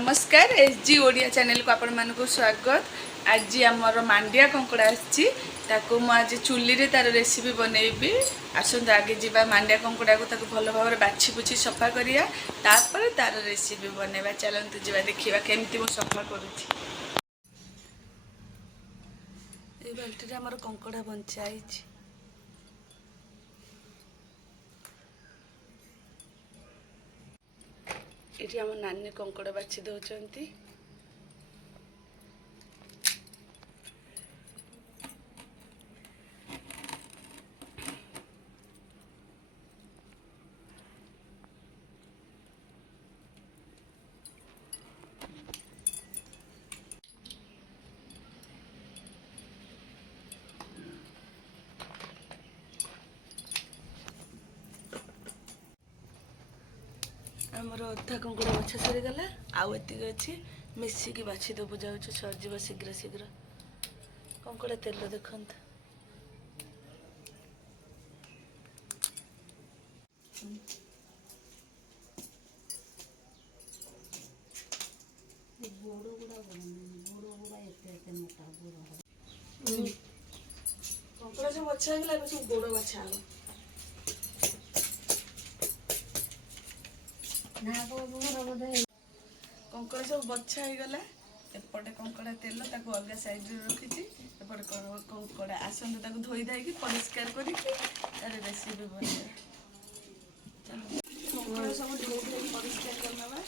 नमस्कार SG Odia channel को आपण मानक स्वागत। आज आमर मांडिया कंकड़ा आसको मुझे चुली रे तार रेसिपी बनैबी। आसत आगे जावा मांडिया कंकड़ा को भल भाव बाछि बुछि सफा करिया तापर तार रेसिपी बनैबा। चलतु जावा देखिबा केमती मु सफा करूछि। ए बाल्टी रे हमर कंकड़ा बंचा आइछि। ये आम नानी कंकड़ा बाछि दौरान आमर अधा कंकड़ा बछा सरीगला आउ एतिक अच्छी मिसिकी बाछि देबु जाउछु सरजिब शीघ्र शीघ्र। कंकड़ा तेल देखंत कंकड़ा सब बछा गला सब गोड़ बछा हो कंकड़ा सब बछा हो गला। एपटे कंकड़ा तेल ताको अलग साइड रे रखिछि। एपटे कंकड़ा आसंत ताको धोई दाइकी परिष्कार करिकी तारे रेसिपी बने। कंकड़ा सब धोई दाइ परिष्कार करनबा।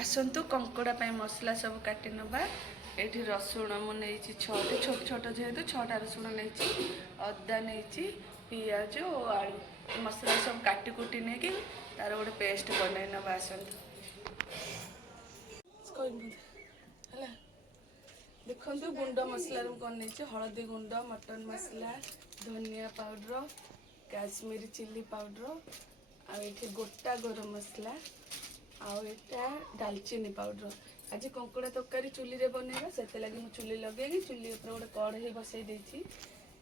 आसंतु कंकड़ा पय मसला सब काटी नबा। एठी रसुण मु नेछि 6टी छोट छोट जेहेतु 6टा रसुण नेछि, अदा नेछि, पियाज और आलू मसला सब काटी कुटी ने कि तार गोटे पेस्ट बनई नबा। आसंतु देखंतु गुंड मसला कौन नेछि हळदी गुंड, मटन मसला, धनिया पाउडर, काश्मीरी चिल्ली पाउडर, आ एठी गोटा गरम मसला, आ एटा दालचीनी पाउडर। आज कंकड़ा तरकारी चुली रे बनैबा सेते लागि मु चुली लगेगी। चुली ऊपर गोटे कढ़ई बसई देछि।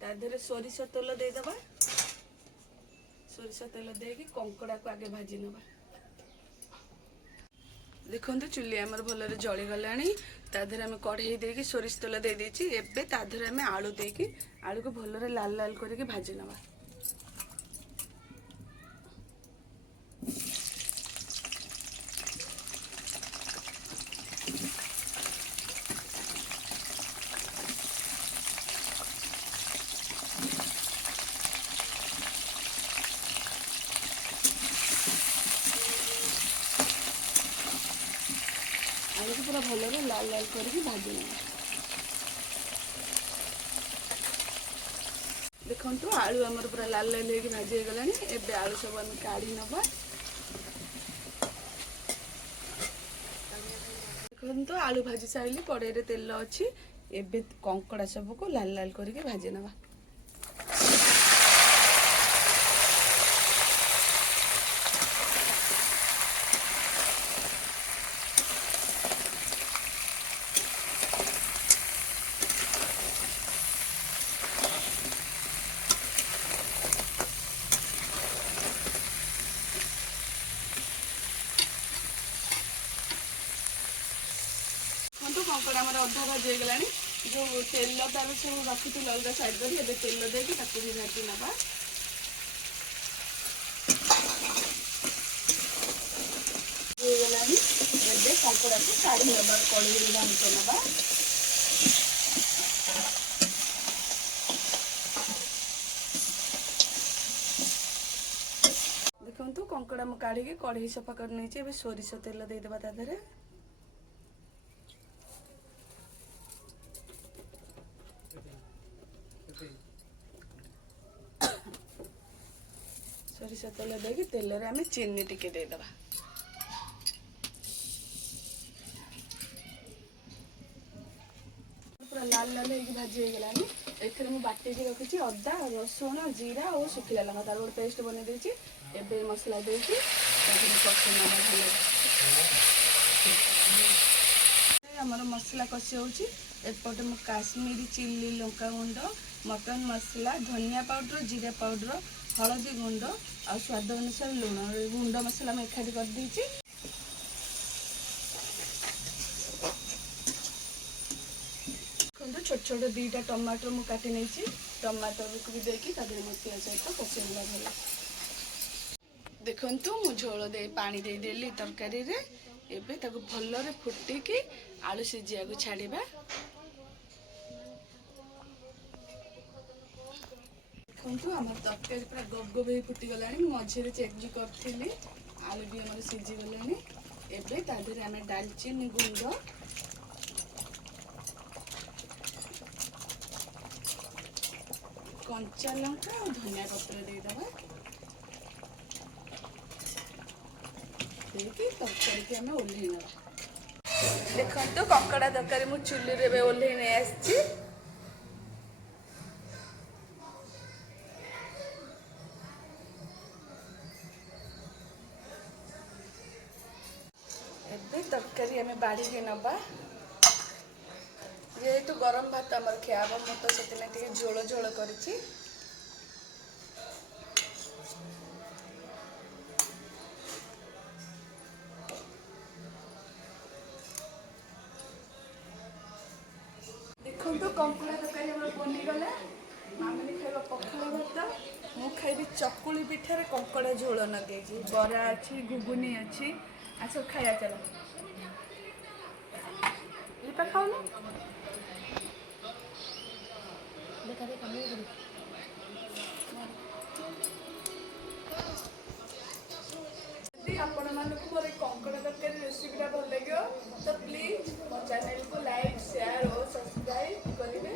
ता देहरे सोरिष तेल दे दबा। सोरिष तेल देकी कंकड़ा को आगे भाजी नबा। देखंतु चुली हमर भलरे जळी गलानी। ता देहरे हम कढ़ई देकी सोरिष तेल दे देछि। एबे ता देहरे हम आलू देकी आलू को भलरे लाल लाल करके भाजी नबा। आलू को पूरा भलरे लाल लाल करके भाजी नबा। देखंतु आलू हमर पूरा लाल लाल होके भाजी हो गलानी। एबे आलू सब हम काढी नबा। देखंतु आलू भाजी साइली कढ़ई रे तेल अछि। एबे कंकड़ा सब को लाल लाल करके भाजी नबा। कंकड़ा हमारा अधा भाजी गला। जो तेल तार सब रखी अलग साइड कर तेल देकी भी भाजी नबा। गलानी एबे कंकड़ा को काढ़ी नबा कढ़ई रे भाजी नबा। देखंतु कंकड़ा मु काढ़ी के कढ़ई सफा कर नै छै। एबे सोरिष तेल दे देबा ता देहरे। सोरिष तेल देकी तेल रे हमें चीनी टिके दे दबा। पूरा लाल लाल होगी भाजी हो गलानी। एथरे मु बाटी के रखिछि अदा, रसुण, जीरा और सुखिला लंका तार गोटे पेस्ट बने देछि। एबे मसला देछि ताके पसना भलो। हमर मसला कसी होछि। एपटे मु काश्मीरी चिल्ली लंका गुंड, मटन मसला, धनिया पाउडर, जीरा पाउडर हलदी गुंड आ स्वाद अनुसार लुण गुंड मसला मैं एकाठी कर देछि। छोट छोट 2टा टमाटर मु काटी नहीं टमाटर को भी देकी मसला सहित कषेला भला देखु मु झोल दे पानी दे देली तरकारी रे एबे ताको भल्ल रे फुटिकी आलू सिजिया को छाड़िबा। देखु आम तरकारी पूरा गब गब फुटी गलानी मझे चेक भी करी आलू भी आम सिझी गलानी। एबे तादेरे आम डालचीनी गुंड कंचा लंका और धनिया पत्र देदेबा देखिए तरकारी के हमें ओल्हे ना। देखो ककड़ा तरकारी मु चुली रे ओल्हे नहीं आसी। एबे तरकारी हमें बाड़ी के नबा जेहेतु गरम भात आमर खियाब मु तो से झोल झोल करिछि। देखो तो कंकुड़ा तरकारी हमर बनी गला मामनी खाइबा पखाल भात मु खाइबी चकुली पिठारे कंकड़ा झोल नगेजी बरा अच्छी घुगुनी अच्छी आस खाया चलो लिपा खाओ ना आपण मानक मोर कंकड़ा तरकारी रेसिपीटा भल लगे तो प्लीज मो चैनल को लाइक शेयर और सब्सक्राइब करेंगे।